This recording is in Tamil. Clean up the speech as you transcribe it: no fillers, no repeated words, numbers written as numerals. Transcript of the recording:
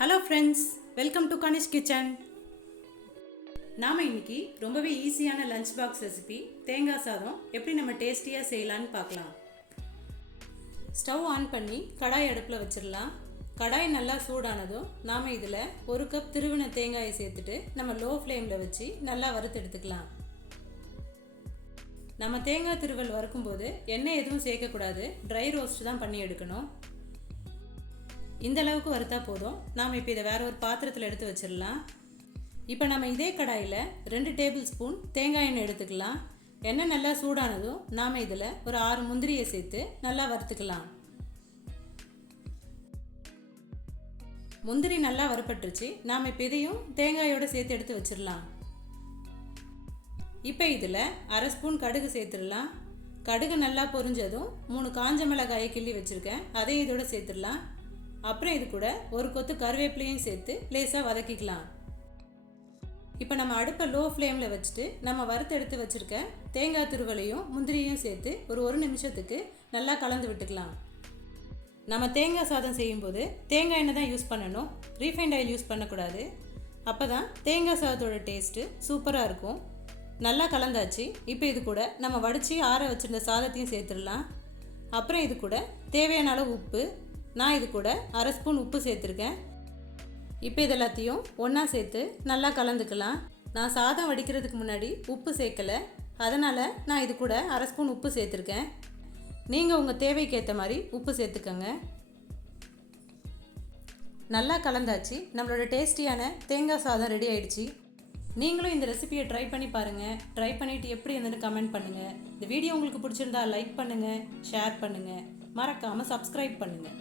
Hello friends, welcome to Kanish kitchen. நாம் இன்னைக்கு ரொம்பவே ஈஸியான லஞ்ச் பாக்ஸ் ரெசிபி தேங்காய் சாதம் எப்படி நம்ம டேஸ்டியாக செய்யலான்னு பார்க்கலாம். ஸ்டவ் ஆன் பண்ணி கடாய் அடுப்பில் வச்சிடலாம். கடாய் நல்லா சூடானதும் நாம் இதில் 1 கப் திருவின தேங்காயை சேர்த்துட்டு நம்ம லோ ஃப்ளேமில் வச்சு நல்லா வறுத்து எடுத்துக்கலாம். நம்ம தேங்காய் திருவல் வறுக்கும்போது எண்ணெய் எதுவும் சேர்க்கக்கூடாது, ட்ரை ரோஸ்ட் தான் பண்ணி எடுக்கணும். இந்த அளவுக்கு வறுத்தா போதும். நாம் இப்போ இதை வேற ஒரு பாத்திரத்தில் எடுத்து வச்சிடலாம். இப்போ நம்ம இதே கடாயில் 2 டேபிள் ஸ்பூன் தேங்காய் எண்ணெய் எடுத்துக்கலாம். எண்ணெய் நல்லா சூடானதும் நாம் இதில் ஒரு 6 முந்திரியை சேர்த்து நல்லா வறுத்துக்கலாம். முந்திரி நல்லா வறுப்பட்டுருச்சு. நாம் இப்போ இதையும் தேங்காயோடு சேர்த்து எடுத்து வச்சிடலாம். இப்போ இதில் 1/2 ஸ்பூன் கடுகு சேர்த்துடலாம். கடுகு நல்லா பொரிஞ்சதும் 3 காஞ்ச மிளகாயை கிள்ளி வச்சுருக்கேன், அதையும் இதோட சேர்த்துடலாம். அப்புறம் இது கூட ஒரு கொத்து கருவேப்பிலையும் சேர்த்து லேசாக வதக்கிக்கலாம். இப்போ நம்ம அடுப்பை லோ ஃப்ளேமில் வச்சுட்டு நம்ம வறுத்து எடுத்து வச்சுருக்க தேங்காய் துருவலையும் முந்திரியையும் சேர்த்து ஒரு 1 நிமிஷத்துக்கு நல்லா கலந்து விட்டுக்கலாம். நம்ம தேங்காய் சாதம் செய்யும்போது தேங்காய் எண்ணெய் தான் யூஸ் பண்ணணும், ரீஃபைண்ட் ஆயில் யூஸ் பண்ணக்கூடாது. அப்போ தான் தேங்காய் சாதத்தோட டேஸ்ட்டு சூப்பராக இருக்கும். நல்லா கலந்தாச்சு. இப்போ இது கூட நம்ம வடித்து ஆற வச்சுருந்த சாதத்தையும் சேர்த்துடலாம். அப்புறம் இது கூட தேவையான அளவு உப்பு, நான் இது கூட 1/2 ஸ்பூன் உப்பு சேர்த்துருக்கேன். இப்போ இது எல்லாத்தையும் ஒன்றா சேர்த்து நல்லா கலந்துக்கலாம். நான் சாதம் வடிக்கிறதுக்கு முன்னாடி உப்பு சேர்க்கலை, அதனால் நான் இது கூட 1/2 ஸ்பூன் உப்பு சேர்த்துருக்கேன். நீங்கள் உங்கள் தேவைக்கு ஏற்ற மாதிரி உப்பு சேர்த்துக்கோங்க. நல்லா கலந்தாச்சு. நம்மளோட டேஸ்டியான தேங்காய் சாதம் ரெடி ஆயிடுச்சு. நீங்களும் இந்த ரெசிபியை ட்ரை பண்ணி பாருங்கள். ட்ரை பண்ணிவிட்டு எப்படி இருந்ததுன்னு கமெண்ட் பண்ணுங்கள். இந்த வீடியோ உங்களுக்கு பிடிச்சிருந்தா லைக் பண்ணுங்கள், ஷேர் பண்ணுங்கள், மறக்காமல் சப்ஸ்கிரைப் பண்ணுங்கள்.